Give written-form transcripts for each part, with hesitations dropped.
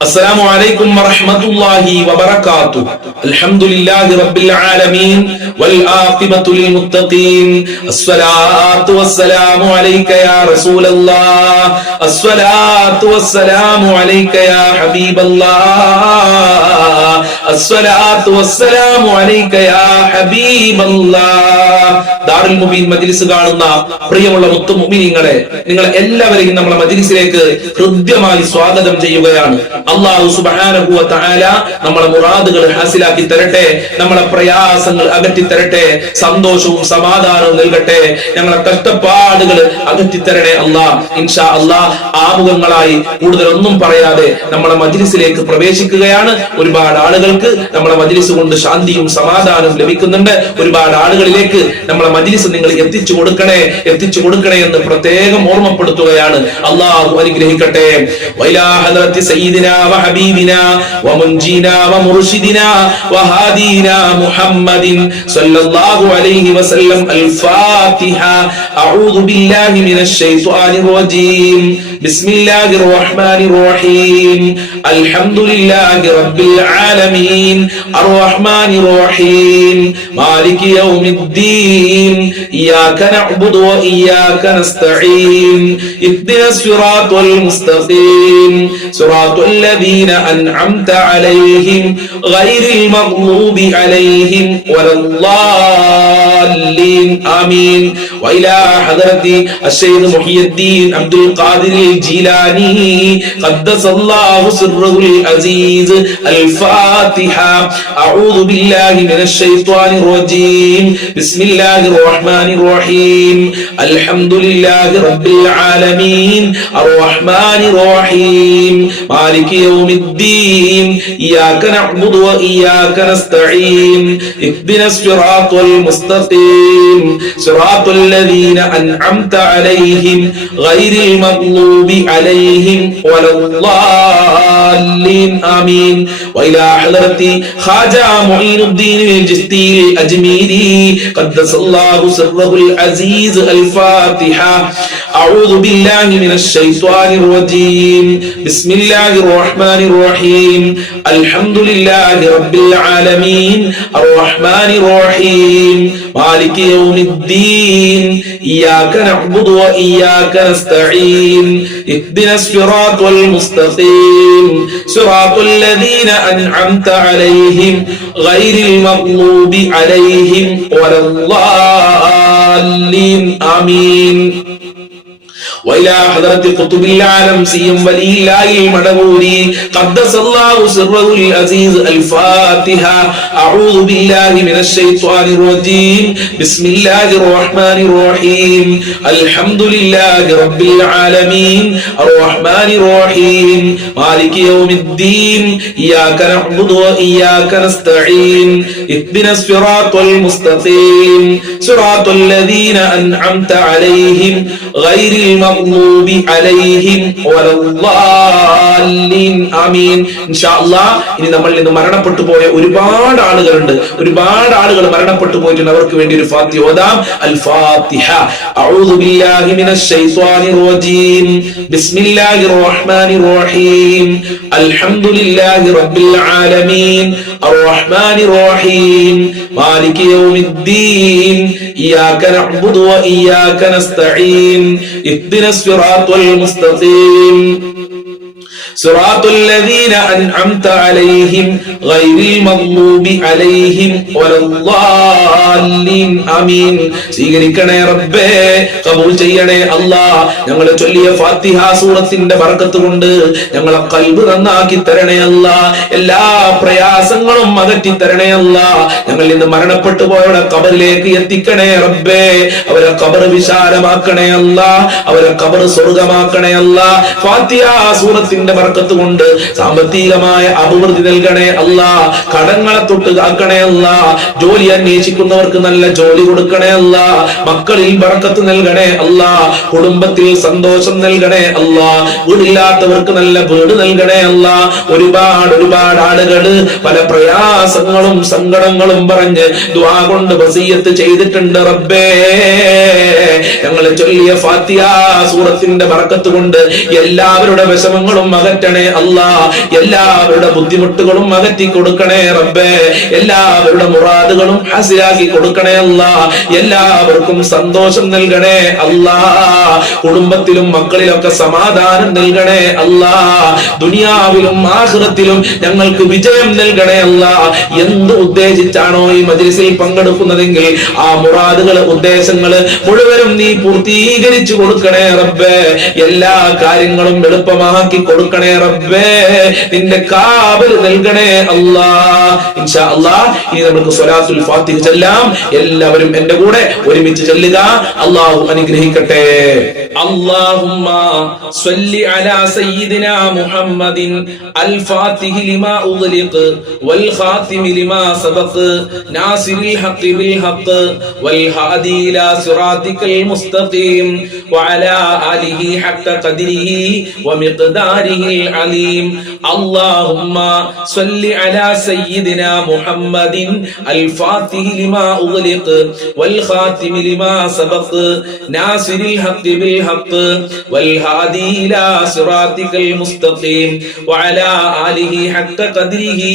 السلام عليكم ورحمة الله وبركاته. الحمد لله رب العالمين والعاقبة للمتقين. الصلاة والسلام عليك يا رسول الله. الصلاة والسلام عليك يا حبيب الله. الصلاة والسلام عليك يا حبيب الله. ദാറുൽ മുബീൻ മജ്ലിസ് കാണുന്ന പ്രിയമുള്ള മുത്തുമുഅ്മിനീങ്ങളെ, നിങ്ങൾ എല്ലാവരെയും നമ്മുടെ മജ്ലിസിലേക്ക് ഹൃദ്യമായി സ്വാഗതം ചെയ്യുകയാണ്. അല്ലാഹു സുബ്ഹാനഹു വ തആല നമ്മളെ മുറാദുകൾ ഹാസിലാക്കി തരട്ടെ, നമ്മളെ പ്രയാസങ്ങൾ അകറ്റി തരട്ടെ, സന്തോഷവും സമാധാനവും നൽകട്ടെ, ഞങ്ങളെ കഷ്ടപ്പാടുകൾ അകറ്റി തരണേ അല്ലാഹ്. ഇൻഷാ അല്ലാഹ് ആമുഖങ്ങളായി കൂടുതലൊന്നും പറയാതെ നമ്മളെ മജ്ലിസിലേക്ക് പ്രവേശിക്കുകയാണ്. ഒരുപാട് ആളുകൾക്ക് നമ്മളെ മജ്ലിസ് കൊണ്ട് ശാന്തിയും സമാധാനവും ലഭിക്കുന്നുണ്ട്. ഒരുപാട് ആളുകളിലേക്ക് നമ്മളെ മജ്ലിസ് നിങ്ങൾ എത്തിച്ചു കൊടുക്കണേ എന്ന് പ്രത്യേകം ഓർമ്മപ്പെടുത്തുകയാണ്. അല്ലാഹു അനുഗ്രഹിക്കട്ടെ. വഇലാ ഹദറത്തി സയ്യിദിനാ വഹബീബിനാ വമുൻജീനാ വമുർശിദിനാ വഹാദീനാ മുഹമ്മദിൻ സല്ലല്ലാഹു അലൈഹി വസല്ലം. അൽ ഫാത്തിഹ. അഊദു ബില്ലാഹി മിനശ് ശൈത്വാനിർ റജീം. ബിസ്മില്ലാഹിർ റഹ്മാനിർ റഹീം. അൽഹംദുലില്ലാഹി റബ്ബിൽ ആലമീൻ അർറഹ്മാനിർ റഹീം മാലികി യൗമിദ്ദീൻ. ഇയ്യാക നഅ്ബുദു വഇയ്യാക നസ്തഈൻ. ഇഹ്ദിനസ് സിറാത്തൽ മുസ്തഖീം സിറാത്തൽ ലദീന അൻഅംത അലൈഹിം ഗൈറിൽ മഗ്ദൂബി അലൈഹിം വലദ്ദാല്ലീൻ. ആമീൻ. വഇലാ ഹദറത്തി അശ്ശൈഖ് മുഹിയുദ്ദീൻ അബ്ദുൽ ഖാദിർ الجيلاني قدس الله سره العزيز. الفاتحة. أعوذ بالله من الشيطان الرجيم. بسم الله الرحمن الرحيم. الحمد لله رب العالمين الرحمن الرحيم مالك يوم الدين. إياك نعبد وإياك نستعين. اهدنا الصراط المستقيم صراط الذين أنعمت عليهم غير المغضوب عليهم ولا الضالين. آمين. وإلى حضرة خواجة معين الدين الجستي الأجميري قدس الله سره العزيز. الفاتحة. أعوذ بالله من الشيطان الرجيم. بسم الله الرحمن الرحيم. الحمد لله رب العالمين الرحمن الرحيم مالك يوم الدين. إياك نعبد وإياك نستعين. اهدنا الصراط المستقيم صراط الذين أنعمت عليهم غير المغضوب عليهم ولا الضالين. آمين. وإلى حضرة قطب العالم سيم ولي الله المدبوري قدس الله سره العزيز. الفاتحة. أعوذ بالله من الشيطان الرجيم. بسم الله الرحمن الرحيم. الحمد لله رب العالمين الرحمن الرحيم مالك يوم الدين. إياك نعبد وإياك نستعين. اهدنا الصراط المستقيم صراط الذين أنعمت عليهم غير المغضوب عليهم ولا الضالين. ആമീൻ. ഇൻഷാ അല്ലാഹ് ഇനി നമ്മളിൽ നിന്ന് മരണപ്പെട്ടു പോയ ഒരുപാട് ആളുകൾ മരണപ്പെട്ടു പോയിട്ടുണ്ട്. അവർക്ക് വേണ്ടി ഒരു ഫാത്തിഹ ഓതാം. അൽ ഫാത്തിഹ. അഊദു ബില്ലാഹി മിനശ് ശൈത്വാനിർ റജീം. ബിസ്മില്ലാഹിർ റഹ്മാനിർ റഹീം. അൽഹംദുലില്ലാഹി റബ്ബിൽ ആലമീൻ അർറഹ്മാനിർ റഹീം മാലികി യൗമിദ്ദീൻ. ഇയ്യാക നഅ്ബുദു വഇയ്യാക നസ്തഈൻ. اهدنا الصراط المستقيم صراط الذين أنعمت عليهم غير المغضوب عليهم ولا الضالين. ആമീൻ. സ്വീകരിക്കണേ റബ്ബേ, കബൂൽ ചെയ്യണേ അല്ലാഹ്. ഞങ്ങൾ ചൊല്ലിയ ഫാത്തിഹ സൂറത്തിന്റെ ബർക്കത്ത് കൊണ്ട് ഞങ്ങളെ ഖൽബ് നന്നാക്കി തരണേ അല്ലാഹ്. എല്ലാ പ്രയാസങ്ങളും അകറ്റി തരണേ അല്ലാഹ്. ഞങ്ങളിൽ നിന്ന് മരണപ്പെട്ടു പോയവരുടെ ഖബറിലേക്ക് എത്തിക്കണേ റബ്ബേ. അവരെ ഖബർ വിശാലമാക്കണേ അല്ലാഹ്. അവരെ ഖബർ സ്വർഗ്ഗമാക്കണേ അല്ലാഹ്. ഫാത്തിഹ സൂറത്തിന്റെ ബർക്കത്ത് കൊണ്ട് സാമ്പത്തികമായ അഭിവൃദ്ധി നൽകണേ അല്ലാഹ്. കടങ്ങളെ തൊട്ട് കാക്കണേ അല്ലാഹ്. ജോലി അന്വേഷിക്കുന്നവർക്ക് നല്ല ജോലി കൊടുക്കണേ അല്ലാഹ്. മക്കളിൽ ബർക്കത്ത് നൽകണേ അല്ലാഹ്. കുടുംബത്തിൽ സന്തോഷം നൽകണേ അല്ലാഹ്. വീടില്ലാത്തവർക്ക് നല്ല വീട് നൽകണേ അല്ലാഹ്. ഒരുപാട് ആളുകള് പല പ്രയാസങ്ങളും സങ്കടങ്ങളും പറഞ്ഞ് ദുആ കൊണ്ട് വസിയത്ത് ചെയ്തിട്ടുണ്ട് റബ്ബേ. ഞങ്ങൾ ചൊല്ലിയ ഫാത്തിഹ സൂറത്തിന്റെ ബർക്കത്ത് കൊണ്ട് എല്ലാവരുടെ വിഷമങ്ങളും അകറ്റണേ അല്ലാ. എല്ലാവരുടെ ബുദ്ധിമുട്ടുകളും അകറ്റി കൊടുക്കണേ റബ്ബേ. എല്ലാവരുടെ മുറാദുകളും ഹാസിലാക്കി കൊടുക്കണേ അല്ലാ. എല്ലാവർക്കും സന്തോഷം നൽകണേ അല്ലാ. കുടുംബത്തിലും മക്കളിലൊക്കെ സമാധാനം നൽകണേ അല്ലാ. ദുനിയാവിലും ആഖിറത്തിലും ഞങ്ങൾക്ക് വിജയം നൽകണേ അല്ലാ. എന്ത് ഉദ്ദേശിച്ചാണോ ഈ മജ്ലിസിൽ പങ്കെടുക്കുന്നതെങ്കിൽ ആ മുറാദുകള് ഉദ്ദേശങ്ങള് മുഴുവനും നീ പൂർത്തീകരിച്ചു കൊടുക്കണേ റബ്ബേ. എല്ലാ കാര്യങ്ങളും എളുപ്പമാക്കി കൊടുക്കണേ റബ്ബേ. നിന്റെ കാവൽ നൽകണേ അല്ലാ. ഇൻഷാ അല്ലാഹ് ഇനി നമുക്ക് സ്വലാത്തുൽ ഫാത്തിഹ ചൊല്ലാം. എല്ലാവരും എന്റെ കൂടെ ഒരുമിച്ച് ചൊല്ലുക. അല്ലാഹു അനുഗ്രഹിക്കട്ടെ. അല്ലാഹുമ്മ സ്വല്ലി അലാ സയ്യിദിനാ മുഹമ്മദിൻ അൽ ഫാത്തിഹി ലിമാ ഉഗ്ലിഖ് വൽ ഖാതിമി ലിമാ സബഖ് നാസിറിൽ ഹഖ് ബിൽ ഹഖ് വൽ ഹാദി ഇലാ സിറാതിക്കൽ മുസ്തഖീം വഅലാ ആലിഹി ഹഖ ഖദ്രിഹി വമിഖ്ദാരിഹിൽ അലീം. അല്ലാഹുമ്മ സ്വല്ലി അലാ സയ്യിദിനാ മുഹമ്മദിൻ അൽ ഫാത്തിഹി ലിമാ ഉഗ്ലിഖ് വൽ ഖാതിമി ലിമാ സബഖ് നാസിറിൽ ഹഖ് ബിൽ ഹഖ് വൽ ഹാദി ഇലാ സിറാതിക്കൽ മുസ്തഖീം വഅലാ ആലിഹി ഹഖ ഖദ്രിഹി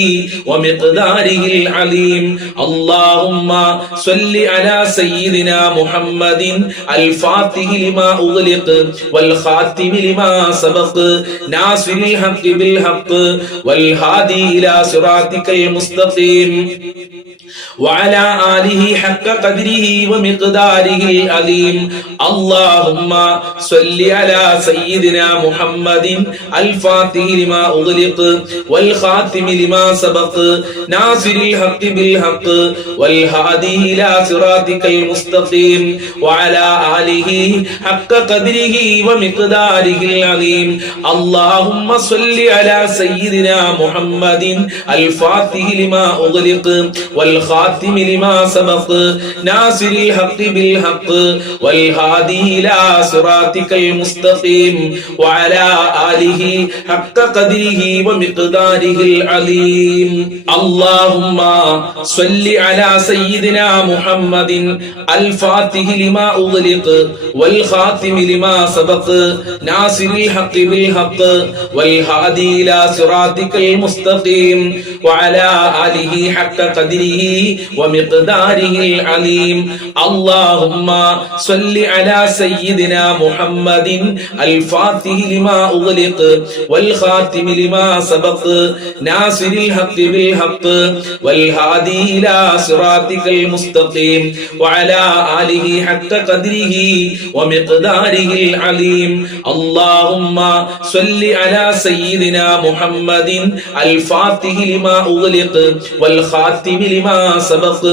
വമിഖ്ദാരിഹിൽ അലീം. അല്ലാഹുമ്മ സ്വല്ലി അലാ സയ്യിദിനാ മുഹമ്മദിൻ അൽ ഫാത്തിഹി ലിമാ ഉഗ്ലിഖ് വൽ ഖാതിമി ലിമാ സബഖ് നാസിറിൽ ഹഖ് ബിൽ ഹഖ് വൽ ഹാദി ഇലാ സിറാതിക്കൽ മുസ്തഖീം وعلى آله حق قدره ومقداره العظيم. اللهم صل على سيدنا محمد الفاتح لما أغلق والخاتم لما سبق ناصر الحق بالحق والهادي إلى صراطك المستقيم وعلى آله حق قدره ومقداره العظيم. اللهم صل على سيدنا محمد الفاتح لما أغلق والخاتم لما سبق ناصر الحق بالحق والهادي إلى صراطك المستقيم وعلى آله حق قدره ومقداره العظيم. اللهم صل على سيدنا محمد الفاتح لما أغلق والخاتم لما سبق ناصر الحق بالحق والهادي إلى صراطك المستقيم وعلى آله حق قدره ومقداره العظيم. اللهم صل على سيدنا محمد الفاتح لما أغلق والخاتم لما سبق ناصر الحق بالحق والهادي إلى صراطك المستقيم وعلى آله حق قدره ومقداره العظيم. اللهم صل على سيدنا محمد الفاتح لما أغلق والخاتم لما سبق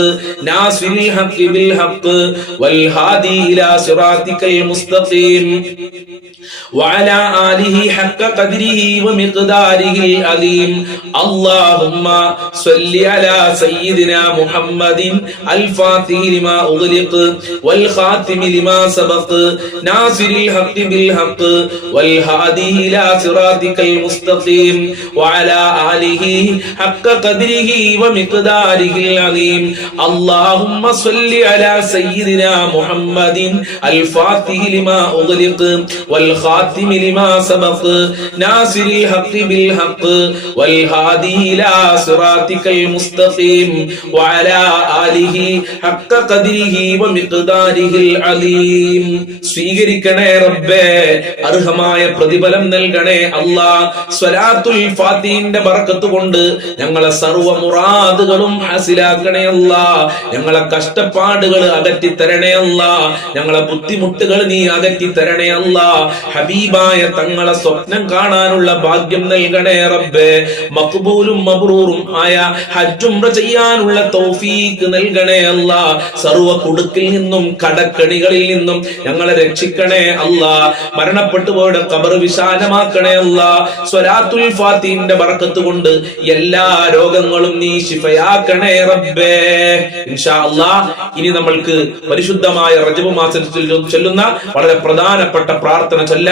ناصر الحق بالحق والهادي إلى صراطك المستقيم وعلى آله حق قدره ومقداره العظيم. اللهم صل على سيدنا محمد الفاتح لما أغلق والخاتم لما سبق ناصر الحق بالحق والهادي إلى صراطك المستقيم وعلى آله حق قدره ومقداره العظيم. اللهم صل على سيدنا محمد الفاتح لما أغلق والخاتم لما سبق ناصر الحق بالحق والهادي إلى صراطك المستقيم وعلى آله حق قدره ومقداره العظيم. സ്വീകരിക്കണേ റബ്ബേ, അർഹമായ പ്രതിഫലം നൽകണേ അല്ലാ. സ്വലാത്തുൽ ഫാത്തിഹിന്റെ ബർക്കത്ത് കൊണ്ട് ഞങ്ങളെ സർവ്വ മുറാദുകളും ഹാസിലാക്കണേ അല്ലാ. ഞങ്ങളെ കഷ്ടപ്പാടുകൾ അകറ്റി തരണേ അല്ലാ. ഞങ്ങളെ ബുദ്ധിമുട്ടുകൾ നീ അകറ്റി തരണേ അല്ലാ. ഹബീബായ തങ്ങളെ സ്വപ്നം കാണാനുള്ള ഭാഗ്യം നൽകണേ റബ്ബേ. മഖ്ബൂലും മബ്റൂറും ആയ ഹജ്ജ് ഉംറ ചെയ്യാനുള്ള തൗഫീഖ് നൽകണേ അല്ലാ. സർവ്വ കുടുക്കിൽ നിന്നും കടക്കണികളിൽ നിന്നും ഞങ്ങളെ രക്ഷിക്കണേ അല്ലാ. മരണപ്പെട്ടു പോയുടെ ഖബർ വിശാലമാക്കണേ അല്ലാ. സ്വലാത്തുൽ ഫാത്തിഹിന്റെ ബർക്കത്ത് കൊണ്ട് എല്ലാ രോഗങ്ങളും നീ ശിഫയാക്കണേ റബ്ബേ. ഇൻഷാ അല്ലാഹ് ഇനി നമ്മൾക്ക് പരിശുദ്ധമായ റജബ് മാസത്തിൽ ചൊല്ലുന്ന വളരെ പ്രധാനപ്പെട്ട പ്രാർത്ഥന ചൊല്ലാം.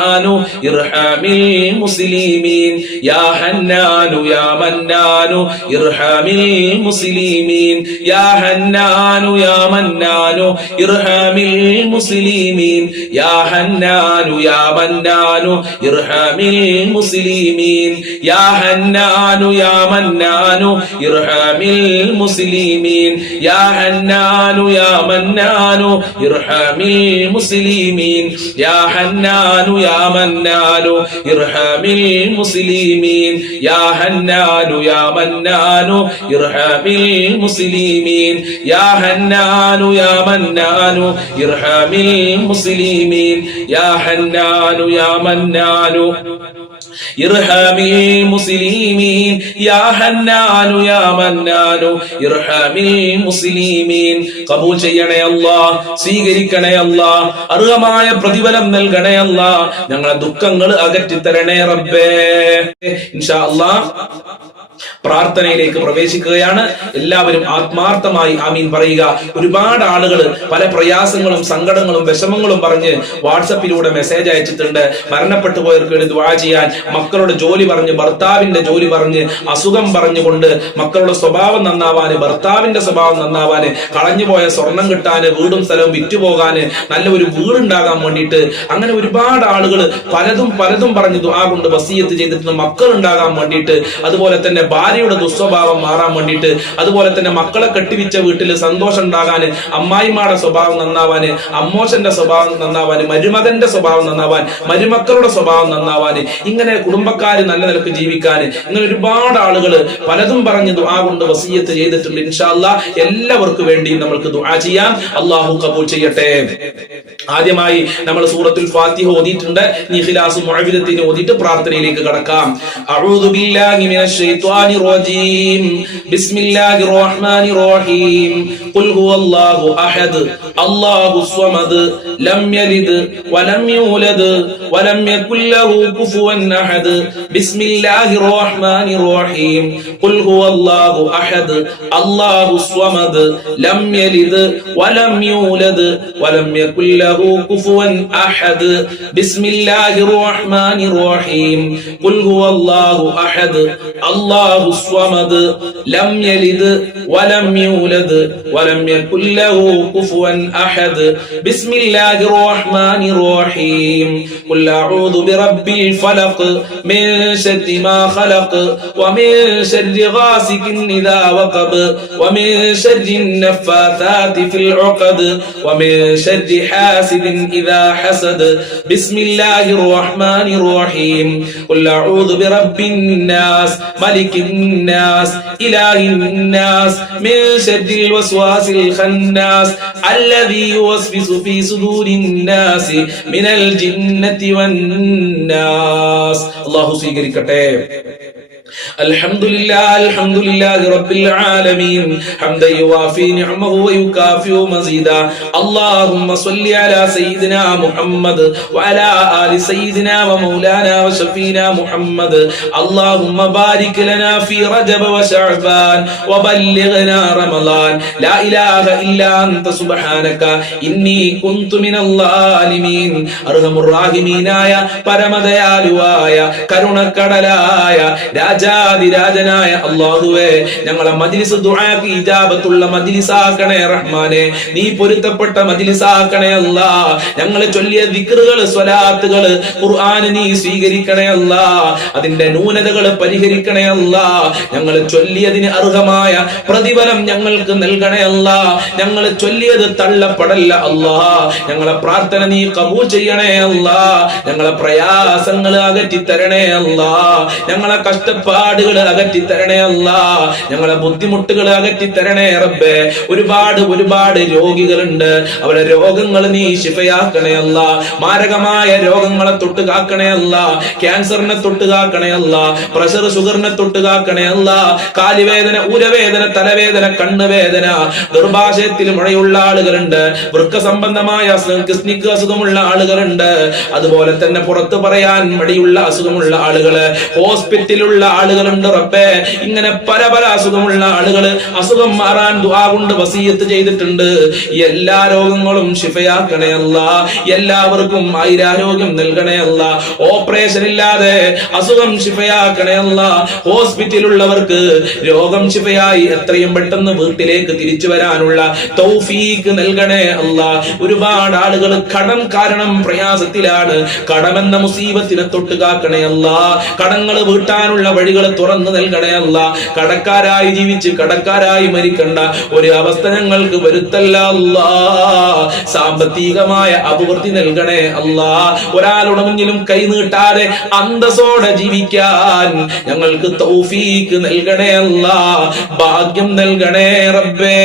മന്നാനു ഇർഹാമിൽ മുസ്ലിമീൻ യാ ഹന്നാനു യാ മന്നാനു ഇർഹാമിൽ മുസ്ലിമീൻ യാ ഹന്നാനു യാ മന്നാനു ഇർഹാമിൽ മുസ്ലിമീൻ യാ ഹന്നാനു യാ മന്നാനു ഇർഹാമിൽ മുസ്ലിമീൻ യാ ഹന്നാനു യാ മന്നാനു ഇർഹാമിൽ മുസ്ലിമീൻ യാ ഹന്നാനു യാ മന്നാനു ഇർഹാമിൽ മുസ്ലിമീൻ യാ ഹന്നാനു യാ മന്നാനു ഇർഹാമിൽ മുസ്ലിമീൻ യാ ഹന്നാനു യാ മന്നാനു ഇർഹാമിൽ മുസ്ലിമീൻ യാ ഹന്നാനു യാ മന്നാനു ഇർഹാമിൽ മുസ്ലിമീൻ യാ ഹന്നാനു യാ മന്നാനു ഇർഹാമിൽ മുസ്ലിമീൻ യാ ഹന്നാനു യാ മന്നാനു ഇർഹാമിൽ മുസ്ലിമീൻ. ഖബൂൽ ചെയ്യണേ അല്ലാഹ്, സ്വീകരിക്കണേ അല്ലാഹ്, അർഹമായ പ്രതിഫലം നൽകണേ അല്ലാഹ്, ഞങ്ങളെ ദുഃഖങ്ങൾ അകറ്റി തരണേ റബ്ബേ. ഇൻഷാ അല്ലാഹ് പ്രാർത്ഥനയിലേക്ക് പ്രവേശിക്കുകയാണ്. എല്ലാവരും ആത്മാർത്ഥമായി ആമീൻ പറയുക. ഒരുപാട് ആളുകൾ പല പ്രയാസങ്ങളും സങ്കടങ്ങളും വിഷമങ്ങളും പറഞ്ഞ് വാട്സപ്പിലൂടെ മെസ്സേജ് അയച്ചിട്ടുണ്ട്. മരണപ്പെട്ടു പോയവർക്ക് വേണ്ടി ദുആ ചെയ്യാൻ, മക്കളുടെ ജോലി പറഞ്ഞ്, ഭർത്താവിന്റെ ജോലി പറഞ്ഞ്, അസുഖം പറഞ്ഞുകൊണ്ട്, മക്കളുടെ സ്വഭാവം നന്നാവാന്, ഭർത്താവിന്റെ സ്വഭാവം നന്നാവാന്, കളഞ്ഞുപോയ സ്വർണം കിട്ടാന്, വീടും സ്ഥലവും വിറ്റുപോകാന്, നല്ല ഒരു വീടുണ്ടാകാൻ വേണ്ടിയിട്ട്, അങ്ങനെ ഒരുപാട് ആളുകൾ പലതും പറഞ്ഞ് ദുആ കൊണ്ട് വസിയത്ത് ചെയ്തിട്ടുണ്ട്. മക്കൾ ഉണ്ടാകാൻ വേണ്ടിയിട്ട്, അതുപോലെ തന്നെ ഭാര്യയുടെ ദുസ്വഭാവം മാറാൻ വേണ്ടിയിട്ട്, അതുപോലെ തന്നെ മക്കളെ കെട്ടിവിച്ച വീട്ടിൽ സന്തോഷം ഉണ്ടാകാന്, അമ്മായിമാരുടെ സ്വഭാവം നന്നാവാന്, അമ്മോശന്റെ സ്വഭാവം നന്നാവാന്, മരുമകന്റെ സ്വഭാവം നന്നാവാൻ, മരുമക്കളുടെ സ്വഭാവം നന്നാവാന്, ഇങ്ങനെ കുടുംബക്കാര് നല്ല നിലക്ക് ജീവിക്കാൻ, ഇങ്ങനെ ഒരുപാട് ആളുകൾ പലതും പറഞ്ഞ് ദുആ കൊണ്ട് വസിയത്ത് ചെയ്തിട്ടുണ്ട്. ഇൻഷാ അല്ലാഹ് എല്ലാവർക്കും വേണ്ടി നമ്മൾക്ക് ദുആ ചെയ്യാം. അല്ലാഹു ഖബൂൽ ചെയ്യട്ടെ. ആദ്യമായി നമ്മൾ സൂറത്തുൽ ഫാത്തിഹ ഓതിയിട്ടുണ്ട്. ഇഖ്ലാസും മുഅവ്വിദത്തിനെ ഓതിയിട്ട് പ്രാർത്ഥനയിലേക്ക് കടക്കാം. അഊദു ബില്ലാഹി മിനശ് ശൈത്വാനിർ റജീം. ബിസ്മില്ലാഹിർ റഹ്മാനിർ റഹീം. ഖുൽ ഹുവല്ലാഹു അഹദ് അല്ലാഹുസ് സ്വമദ് ലം യലിദ് വലം യൂലദ് വലം യകുൽ ലഹു കുഫുവൻ അഹദ്. ബിസ്മില്ലാഹിർ റഹ്മാനിർ റഹീം. ഖുൽ ഹുവല്ലാഹു അഹദ് അല്ലാഹുസ് സ്വമദ് ലം യലിദ് വലം യൂലദ് വലം യകുൽ ലഹു കുഫുവൻ അഹദ്. ബിസ്മില്ലാഹിർ റഹ്മാനിർ റഹീം. ഖുൽ ഹുവല്ലാഹു അഹദ് അല്ലാഹുസ് സ്വമദ് ലം യലിദ് വലം യൂലദ് വലം യകുൽ ലഹു കുഫുവൻ അഹദ്. ബിസ്മില്ലാഹിർ റഹ്മാനിർ റഹീം. ഖുൽ അഊദു ബിറബ്ബിൽ ഫലഖ് മിൻ ശർരി മാ ഖലഖ് വമിൻ ശർരി ഗാസികിൻ ഇദാ വഖബ് വമിൻ ശർരി النفاثات في العقد ومن شر حاسد إذا حسد. بسم الله الرحمن الرحيم. قل أعوذ برب الناس ملك الناس إله الناس من شر الوسواس الخناس الذي يوسوس في صدور الناس من الجنة والناس. الله സ്വീകരിക്കട്ടെ. الحمد لله رب العالمين حمدا يوافي نعمه ويكافئ مزيدا. اللهم صل على سيدنا محمد وعلى آل سيدنا ومولانا وشفينا محمد. اللهم بارك لنا في رجب وشعبان وبلغنا رمضان. لا إله إلا أنت سبحانك إني كنت من الظالمين. أرحم الراحمين آية പരമദയാലുവായ കരുണക്കടലായ രാജാതിരാജനായ അല്ലാഹുവേ, ഞങ്ങളെ മജ്ലിസ് ദുആക്ക് ഇജാബത്തുള്ള മജ്ലിസാക്കണേ റഹ്മാനെ. നീ പൊരുത്തപ്പെട്ട മജ്ലിസാക്കണേ അല്ലാഹ്. ഞങ്ങൾ ചൊല്ലിയ ദിക്റുകൾ, സ്വലാത്തുകൾ, ഖുർആൻ നീ സ്വീകരിക്കണേ അല്ലാഹ്. അതിന്റെ ന്യൂനതകൾ പരിഹരിക്കണേ അല്ലാഹ്. ഞങ്ങൾ ചൊല്ലിയതിന് അർഹമായ പ്രതിഫലം ഞങ്ങൾക്ക് നൽകണേ അല്ലാഹ്. ഞങ്ങൾ ചൊല്ലിയത് തള്ളപ്പെടല്ല അല്ലാഹ്. ഞങ്ങളെ പ്രാർത്ഥന നീ ഖബൂൽ ചെയ്യണേ അല്ലാഹ്. ഞങ്ങളെ പ്രയാസങ്ങൾ അകറ്റി തരണേ അല്ലാഹ്. ഞങ്ങളെ കഷ്ടപ്പാടുകൾ അകറ്റി തരണേ അല്ലാഹ്. ഞങ്ങളെ ബുദ്ധിമുട്ടുകൾ അകറ്റി തരണേ റബ്ബേ. ഒരുപാട് രോഗികളുണ്ട്. അവരുടെ രോഗങ്ങൾ നീ ശിഫയാക്കണേ അല്ലാഹ്. മാരകമായ രോഗങ്ങളെ തൊട്ട് കാക്കണേ അല്ലാഹ്. ക്യാൻസറിനെ തൊട്ട് കാക്കണേ അല്ലാഹ്. പ്രഷർ, ഷുഗറിനെ തൊട്ട് കാക്കണേ അല്ലാഹ്. കാലുവേദന, ഉരവേദന, തലവേദന, കണ്ണുവേദന, ഗർഭാശയത്തിൽ മുഴയുള്ള ആളുകളുണ്ട്. വൃക്ക സംബന്ധമായ കിഡ്നിക്ക് അസുഖമുള്ള ആളുകളുണ്ട്. അതുപോലെ തന്നെ പുറത്തു പറയാൻ മടിയുള്ള അസുഖമുള്ള ആളുകള്, ഹോസ്പിറ്റലിലുള്ള ആളുകൾ ആളുകളുണ്ട് റബ്ബേ. ഇങ്ങനെ പല പല അസുഖമുള്ള ആളുകൾ അസുഖം മാറാൻ ദുആ കൊണ്ട് വസിയത്ത് ചെയ്തിട്ടുണ്ട്. എല്ലാ രോഗങ്ങളും ശിഫയാക്കണേ അല്ലാ. എല്ലാവർക്കും ആയുരാരോഗ്യം നൽകണേ അല്ലാ. ഓപ്പറേഷൻ ഇല്ലാതെ അസുഖം ശിഫയാക്കണേ അല്ലാ. ഹോസ്പിറ്റലുള്ളവർക്ക് രോഗം ശിഫയായി എത്രയും പെട്ടെന്ന് വീട്ടിലേക്ക് തിരിച്ചു വരാനുള്ള തൗഫീഖ് നൽകണേ അല്ലാ. ഒരുപാട് ആളുകൾ കടം കാരണം പ്രയാസത്തിലാണ്. കടമെന്ന മുസീബത്തിനെ തൊട്ട് കാക്കണേ അല്ലാ. കടങ്ങൾ വീട്ടാനുള്ള വഴികൾ തുറന്നു നൽകണേ അല്ലാ. കടക്കാരായി ജീവിച്ച് കടക്കാരായി മരിക്കണ്ട ഒരു അവസ്ഥ ഞങ്ങൾക്ക് വരുത്തല്ല അല്ലാ. സാമ്പത്തികമായ അഭിവൃദ്ധി നൽകണേ അല്ലാ. ഒരാളുടെ മുന്നിലും കൈ നീട്ടാതെ അന്തസ്സോടെ ജീവിക്കാൻ ഞങ്ങൾക്ക് തൗഫീഖ് നൽകണേ അല്ലാ. ഭാഗ്യം നൽകണേ റബ്ബേ.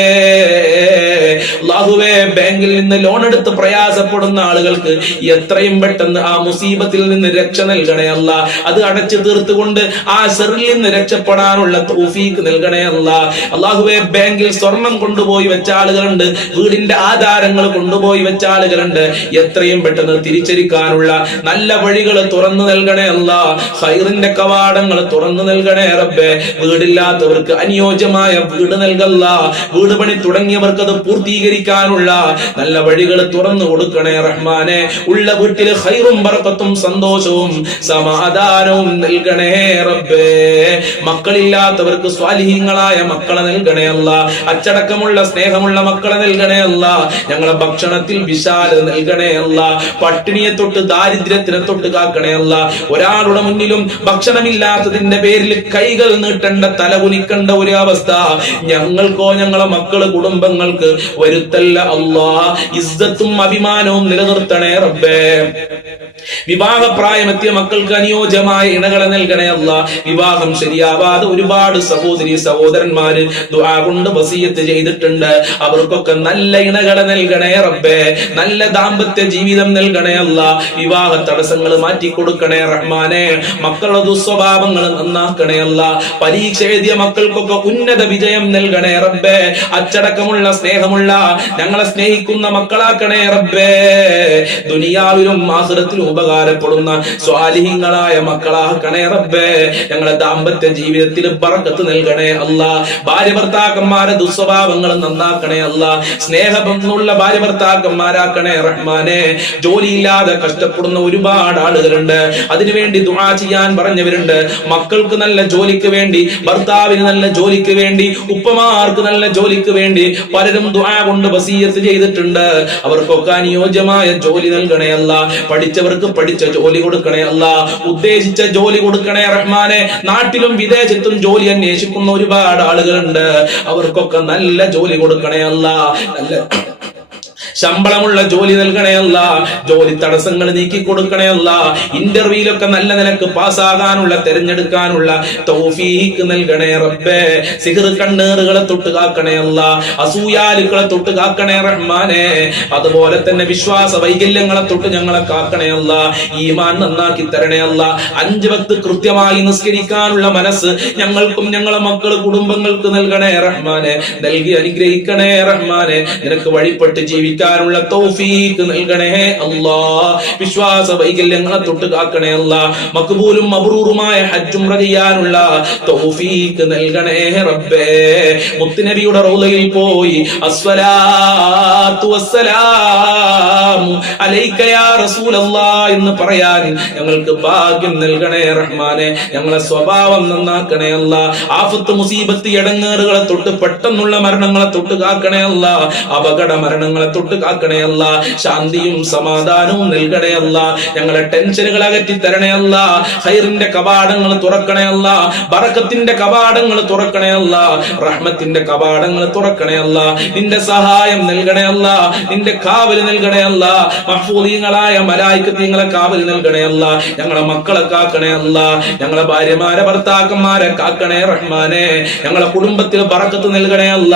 അല്ലാഹുവേ, ബാങ്കിൽ നിന്ന് ലോൺ എടുത്ത് പ്രയാസപ്പെടുന്ന ആളുകൾക്ക് എത്രയും പെട്ടെന്ന് ആ മുസീബത്തിൽ നിന്ന് രക്ഷ നൽകണേ അല്ലാ. അത് അടച്ചു തീർത്തുകൊണ്ട് ആ ഷർറിൽ നിന്ന് രക്ഷപ്പെടാനുള്ള തൗഫീഖ് നൽകണേ അല്ലാ. അല്ലാഹുവേ, ബാങ്കിൽ സ്വർണം കൊണ്ടുപോയി വെച്ച ആളുകളുണ്ട്, വീടിന്റെ ആധാരങ്ങൾ കൊണ്ടുപോയി വെച്ച ആളുകളുണ്ട്. എത്രയും പെട്ടെന്ന് തിരിച്ചരിക്കാനുള്ള നല്ല വഴികൾ തുറന്നു നൽകണേ അല്ലാ. ഖൈറിന്റെ കവാടങ്ങൾ തുറന്നു നൽകണേ റബ്ബേ. വീടില്ലാത്തവർക്ക് അനുയോജ്യമായ വീട് നൽകല്ല. വീട് പണി തുടങ്ങിയവർക്ക് അത് പൂർത്തീകരിക്കാനുള്ള നല്ല വഴികൾ തുറന്നു കൊടുക്കണേ റഹ്മാനെ. ഉള്ള വീട്ടിൽ ഖൈറും ബർക്കത്തും സന്തോഷവും സമാധാനവും നൽകണേ റബ്ബേ. മക്കളില്ലാത്തവർക്ക് സ്വാലിഹീങ്ങളായ മക്കളെ നൽകണേ അല്ലാ. അച്ചടക്കമുള്ള സ്നേഹമുള്ള മക്കളെ നൽകണേ അല്ലാ. ഞങ്ങളെ ഭക്ഷണത്തിൽ വിശാലത നൽകണേ അല്ലാ. പട്ടിണിയെ തൊട്ട് ദാരിദ്ര്യത്തിനെ തൊട്ട് കാക്കണേ അല്ലാ. ഒരാളുടെ മുന്നിലും ഭക്ഷണമില്ലാത്തതിന്റെ പേരിൽ കൈകൾ നീട്ടേണ്ട, തല കുനിക്കേണ്ട ഒരു അവസ്ഥ ഞങ്ങൾക്കോ ഞങ്ങളെ മക്കള് കുടുംബങ്ങൾക്ക് വരുത്തല്ല അല്ലാ. ഇസ്സത്തും അഭിമാനവും നിലനിർത്തണേ റബ്ബേ. വിവാഹപ്രായമെത്തിയ മക്കൾക്ക് അനുയോജ്യമായ ഇണകളെ നൽകണേ അല്ലാ. വിവാഹം ശരിയാവാതെ ഒരുപാട് സഹോദരി സഹോദരന്മാര് ദുആ കൊണ്ട് വസിയത്ത് ചെയ്തിട്ടുണ്ട്. അവർക്കൊക്കെ നല്ല ഇണകളെ നൽകണേ റബ്ബേ. നല്ല ദാമ്പത്യ ജീവിതം നൽകണേ അല്ലാ. വിവാഹ തടസ്സങ്ങൾ മാറ്റി കൊടുക്കണേ റഹ്മാനെ. മക്കളുടെ ദുസ്വഭാവങ്ങൾ നന്നാക്കണേ അല്ലാ. പരീക്ഷ എഴുതിയ മക്കൾക്കൊക്കെ ഉന്നത വിജയം നൽകണേ റബ്ബേ. അച്ചടക്കമുള്ള സ്നേഹമുള്ള ഞങ്ങളെ സ്നേഹിക്കുന്ന മക്കളാക്കണേ റബ്ബേ. ദുനിയാവിലും ആഖിറത്തിലും ഉപകാരപ്പെടുന്ന സ്വാലിഹീങ്ങളായ മക്കളാക്കണേ റബ്ബേ. ഞങ്ങളെ ദാമ്പത്യ ജീവിതത്തിൽ ബറക്കത്ത് നൽകണേ അല്ലാ. ഭാര്യ ഭർത്താക്കന്മാരെ ദുസ്വഭാവങ്ങൾ നന്നാക്കണേ അല്ലാ. സ്നേഹബന്ധമുള്ള ഭാര്യ ഭർത്താക്കന്മാരാക്കണേ റഹ്മാനെ. ജോലിയില്ലാതെ കഷ്ടപ്പെടുന്ന ഒരുപാട് ആളുകളുണ്ട്. അതിനുവേണ്ടി ദുആ ചെയ്യാൻ പറഞ്ഞവരുണ്ട്. മക്കൾക്ക് നല്ല ജോലിക്ക് വേണ്ടി, ഭർത്താവിന് നല്ല ജോലിക്ക് വേണ്ടി, ഉപ്പമാർക്ക് നല്ല ജോലിക്ക് വേണ്ടി പലരും ദുആ കൊണ്ട് വസിയത്ത് ചെയ്തിട്ടുണ്ട്. അവർക്കൊക്കെ അനുയോജ്യമായ ജോലി നൽകണേ അല്ലാ. പഠിച്ചവർക്ക് പഠിച്ച ജോലി കൊടുക്കണേ അല്ലാ. ഉദ്ദേശിച്ച ജോലി കൊടുക്കണേ റഹ്മാനെ. നാട്ടിലും വിദേശത്തും ജോലി അന്വേഷിക്കുന്ന ഒരുപാട് ആളുകളുണ്ട്. അവർക്കൊക്കെ നല്ല ജോലി കൊടുക്കണേ അല്ലാ. നല്ല ശമ്പളമുള്ള ജോലി നൽകണേ അല്ല. ജോലി തടസ്സങ്ങൾ നീക്കി കൊടുക്കണേ അല്ല. ഇന്റർവ്യൂലൊക്കെ നല്ല നിലക്ക് പാസ്സാകാനുള്ള, തെരഞ്ഞെടുക്കാനുള്ള തൗഫീഖ് നൽകണേ റബ്ബേ. സിഹ്ർ കണ്ണേറുകളെ തൊട്ട് കാക്കണേ അല്ല. അസൂയാലുക്കളെ തൊട്ട് കാക്കണേ റഹ്മാനെ. അതുപോലെ തന്നെ വിശ്വാസ വൈകല്യങ്ങളെ തൊട്ട് ഞങ്ങളെ കാക്കണേ അല്ല. ഈമാൻ നന്നാക്കി തരണേ അല്ല. 5 വക്ത് കൃത്യമായി നിസ്കരിക്കാനുള്ള മനസ്സ് ഞങ്ങൾക്കും ഞങ്ങളെ മക്കള് കുടുംബങ്ങൾക്ക് നൽകണേ റഹ്മാനെ. നൽകി അനുഗ്രഹിക്കണേ റഹ്മാനെ. നിനക്ക് വഴിപ്പെട്ട് ജീവിക്കാൻ തൗഫീഖ് നൽകണേ അല്ലാ. വിശ്വാസ വൈകല്യങ്ങളെ തൊട്ട് കാക്കണേ അല്ലാ. മഖ്ബൂലും മബ്റൂറുമായ ഹജ്ജ് ഉംറ ചെയ്യാനുള്ള തൗഫീഖ് നൽകണേ റബ്ബേ. മുത്തുനബിയുടെ റൗളയിൽ പോയി അസ്സലാത്തു വസ്സലാമു അലൈക യാ റസൂലല്ലാഹ് എന്ന് പറയാൻ ഞങ്ങൾക്ക് ഭാഗ്യം നൽകണേ റഹ്മാനെ. ഞങ്ങളെ സ്വഭാവം നന്നാക്കണേ അല്ലാ. ആഫത്ത് മുസീബത്ത് ഇടങ്ങേറുകളെ തൊട്ട്, പെട്ടെന്നുള്ള മരണങ്ങളെ തൊട്ട് കാക്കണേ അല്ലാ. അപകട മരണങ്ങളെ തൊട്ട് കാക്കണേ അല്ല. ശാന്തിയും സമാധാനവും നൽകണേ അല്ല. ഞങ്ങളെ ടെൻഷനുകൾ അകറ്റി തരണേ അല്ല. ഖൈറിന്റെ കവാടങ്ങൾ തുറക്കണേ അല്ല. ബറക്കത്തിന്റെ കവാടങ്ങൾ തുറക്കണേ അല്ല. റഹ്മത്തിന്റെ കവാടങ്ങൾ തുറക്കണേ അല്ല. നിന്റെ സഹായം നൽകണേ അല്ല. നിന്റെ കാവൽ നൽകണേ അല്ല. മഹ്ഫൂദീങ്ങളായ മലായികത്തീങ്ങളെ കാവൽ നൽകണേ അല്ല. ഞങ്ങളെ മക്കളെ കാക്കണേ അല്ല. ഞങ്ങളെ ഭാര്യമാരെ ഭർത്താക്കന്മാരെ കാക്കണേ റഹ്മാനെ. ഞങ്ങളെ കുടുംബത്തിൽ ബറക്കത്ത് നൽകണേ അല്ല.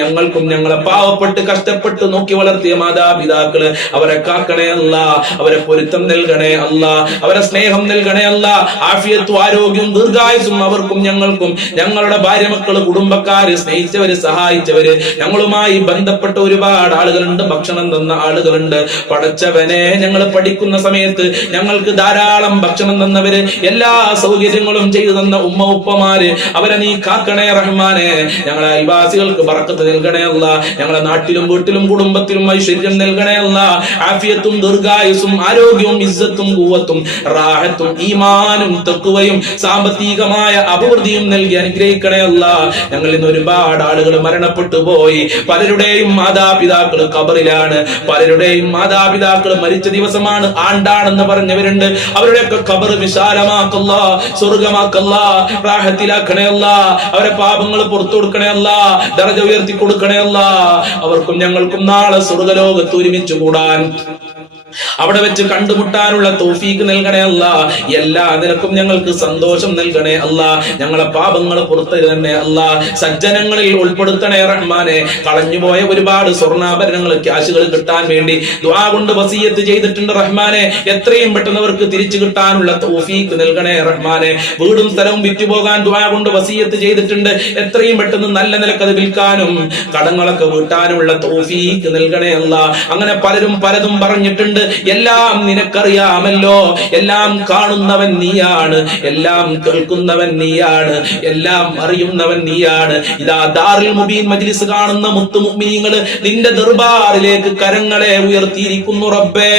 ഞങ്ങൾക്കും ഞങ്ങളെ പാവപ്പെട്ട് കഷ്ടപ്പെട്ട് നോക്കി വളർത്തുന്ന വളർത്തിയ മാതാപിതാക്കള് അവരെ കാക്കണേ അല്ല, അവരെ പൊരുത്തം നൽകണേ അല്ല, അവരെ സ്നേഹം നൽകണേ അല്ല. ആഫിയത്തും ആരോഗ്യവും ദീർഘായുസും അവർക്കും ഞങ്ങൾക്കും, ഞങ്ങളുടെ ഭാര്യ മക്കള് കുടുംബക്കാര് സ്നേഹിച്ചവര് സഹായിച്ചവര് ഞങ്ങളുമായി ബന്ധപ്പെട്ട ഒരുപാട് ആളുകളുണ്ട്, ഭക്ഷണം തന്ന ആളുകളുണ്ട്. പടച്ചവനെ, ഞങ്ങൾ പഠിക്കുന്ന സമയത്ത് ഞങ്ങൾക്ക് ധാരാളം ഭക്ഷണം തന്നവര്, എല്ലാ സൗകര്യങ്ങളും ചെയ്തു തന്ന ഉമ്മ ഉപ്പമാര്, അവരെ നീ കാക്കണേ റഹ്മാനെ. ഞങ്ങളെ അയൽവാസികൾക്ക് ബറക്കത്ത് നൽകണേ അല്ല, ഞങ്ങളുടെ നാട്ടിലും വീട്ടിലും കുടുംബത്തിലും ഐശ്വര്യം നൽകണേ അല്ല. ആഫിയത്തും ദീർഘായുസും ആരോഗ്യവും ഇസ്സത്തും ഖുവത്തും റാഹത്തും ഈമാനും തഖ്വയും സാമ്പത്തികമായ അഭിവൃദ്ധിയും നൽകി അനുഗ്രഹിക്കണേ അല്ല. ഞങ്ങളിൽ നിന്ന് ഒരുപാട് ആളുകൾ മരണപ്പെട്ടു പോയി. പലരുടെയും മാതാപിതാക്കൾ ഖബറിലാണ്, പലരുടെയും മാതാപിതാക്കൾ മരിച്ച ദിവസമാണ്, ആണ്ടാണെന്ന് പറഞ്ഞവരുണ്ട്. അവരുടെയൊക്കെ ഖബർ വിശാലമാക്കല്ല, സ്വർഗമാക്കല്ല, റാഹത്തിലാക്കണേ അല്ല. അവരെ പാപങ്ങൾ പുറത്തു കൊടുക്കണേ അല്ല, ദറജ ഉയർത്തി കൊടുക്കണേ അല്ല. അവർക്കും ഞങ്ങൾക്കും നാളെ സ്വർഗലോകത്ത് ഒരുമിച്ച് കൂടാൻ, അവിടെ വെച്ച് കണ്ടുമുട്ടാനുള്ള തൗഫീഖ് നൽകണേ അല്ല. എല്ലാ നിലക്കും ഞങ്ങൾക്ക് സന്തോഷം നൽകണേ അല്ല. ഞങ്ങളെ പാപങ്ങൾ പുറത്തരുതണേ അല്ല. സജ്ജനങ്ങളിൽ ഉൾപ്പെടുത്തണേ റഹ്മാനെ. കളഞ്ഞുപോയ ഒരുപാട് സ്വർണ്ണാഭരണങ്ങൾ, ക്യാഷുകൾ കിട്ടാൻ വേണ്ടി ദുആ കൊണ്ട് വസിയത്ത് ചെയ്തിട്ടുണ്ട് റഹ്മാനെ. എത്രയും പെട്ടെന്ന് അവർക്ക് തിരിച്ചു കിട്ടാനുള്ള തൗഫീഖ് നൽകണേ റഹ്മാനെ. വീടും സ്ഥലവും വിറ്റുപോകാൻ ദുആ കൊണ്ട് വസിയത്ത് ചെയ്തിട്ടുണ്ട്. എത്രയും പെട്ടെന്ന് നല്ല നിലക്ക് അത് വിൽക്കാനും കടങ്ങളൊക്കെ വീട്ടാനുമുള്ള തൗഫീഖ് നൽകണേ അല്ല. അങ്ങനെ പലരും പലതും പറഞ്ഞിട്ടുണ്ട്. എല്ലാം നിനക്കറിയാമല്ലോ, എല്ലാം കാണുന്നവൻ നീയാണ്, എല്ലാം കേൾക്കുന്നവൻ നീയാണ്, എല്ലാം അറിയുന്നവൻ നീയാണ്. ഇതാ ദാറുൽ മുബീൻ മജ്ലിസ് കാണുന്ന മുത്തു മുഅ്മിനീങ്ങള് നിന്റെ ദർബാറിലേക്ക് കരങ്ങളെ ഉയർത്തിയിരിക്കുന്നു റബ്ബേ.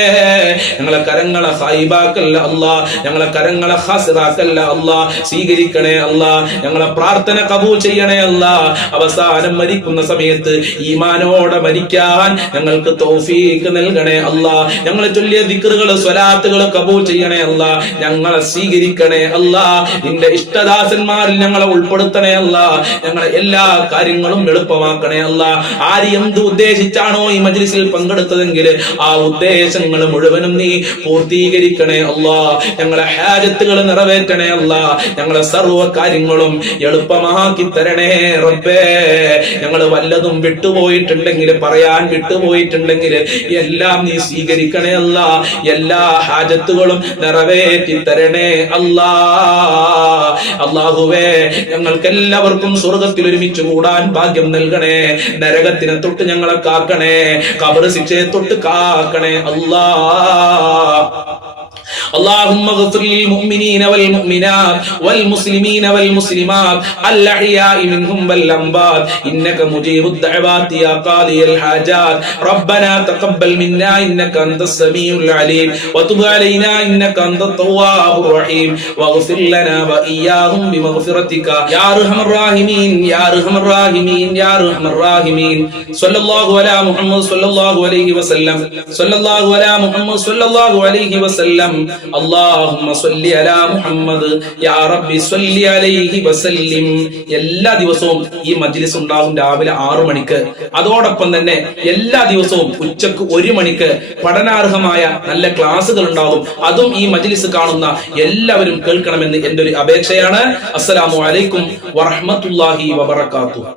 ഞങ്ങളെ കരങ്ങളെ ഖൈബാക്കല്ല അല്ലാ, ഞങ്ങളെ കരങ്ങളെ ഖാസിറാക്കല്ല അല്ലാ. സ്വീകരിക്കണേ അല്ലാ, ഞങ്ങളെ പ്രാർത്ഥന കബൂൽ ചെയ്യണേ അല്ലാ. അവസാനം മരിക്കുന്ന സമയത്ത് ഈമാനോടെ മരിക്കാൻ ഞങ്ങൾക്ക് തൗഫീഖ് നൽകണേ അല്ലാ. ഞങ്ങളെ ചൊല്ലിയ ദിക്റുകൾ സ്വലാത്തുകൾ കബൂൽ ചെയ്യണേ അല്ല. ഞങ്ങളെ സ്വീകരിക്കണേ അല്ല. നിന്റെ ഇഷ്ടദാസന്മാരിൽ ഞങ്ങളെ ഉൾപ്പെടുത്തണേ അല്ല. ഞങ്ങളെ എല്ലാ കാര്യങ്ങളും എളുപ്പമാക്കണേ അല്ല. ആര് എന്ത് ഉദ്ദേശിച്ചാണോ ഈ മജ്ലിസിൽ പങ്കെടുത്തതെങ്കിൽ ആ ഉദ്ദേശങ്ങൾ മുഴുവനും നീ പൂർത്തീകരിക്കണേ അല്ല. ഞങ്ങളെ ഹാജത്തുകൾ നിറവേറ്റണേ അല്ല. ഞങ്ങളെ സർവ്വ കാര്യങ്ങളും എളുപ്പമാക്കി തരണേ റബ്ബേ. ഞങ്ങൾ വല്ലതും വിട്ടുപോയിട്ടുണ്ടെങ്കിൽ, പറയാൻ വിട്ടുപോയിട്ടുണ്ടെങ്കിൽ എല്ലാം നീ സ്വീകരിക്കണേ അല്ല. എല്ലാ ഹാജത്തുകളും നിറവേറ്റി തരണേ അല്ലാ. അല്ലാഹുവേ, ഞങ്ങൾക്ക് എല്ലാവർക്കും സ്വർഗത്തിൽ ഒരുമിച്ച് കൂടാൻ ഭാഗ്യം നൽകണേ. നരകത്തിനെ തൊട്ട് ഞങ്ങളെ കാക്കണേ, ഖബർ ശിക്ഷയെ തൊട്ട് കാക്കണേ അല്ലാ. اللهم اغفر للمؤمنين والمؤمنات والمسلمين والمسلمات الأحياء منهم والأموات إنك مجيب الدعوات يا قاضي الحاجات. ربنا تقبل منا إنك أنت السميع العليم وتب علينا إنك أنت التواب الرحيم واغفر لنا وإياهم بمغفرتك يا أرحم الراحمين يا أرحم الراحمين يا أرحم الراحمين. صلى الله على محمد صلى الله عليه وسلم صلى الله على محمد صلى الله عليه وسلم. اللهم صل على محمد يا رب صل عليه وسلم. എല്ലാ ദിവസവും ഈ മജ്ലിസ് ഉണ്ടാകും രാവിലെ 6 മണിക്ക്. അതോടൊപ്പം തന്നെ എല്ലാ ദിവസവും ഉച്ചക്ക് 1 മണിക്ക് പഠനാർഹമായ നല്ല ക്ലാസുകൾ ഉണ്ടാകും. അതും ഈ മജ്ലിസ് കാണുന്ന എല്ലാവരും കേൾക്കണമെന്ന് എന്റെ ഒരു അപേക്ഷയാണ്. അസ്സലാമു അലൈക്കും വറഹ്മത്തുള്ളാഹി വബറകാതുഹു.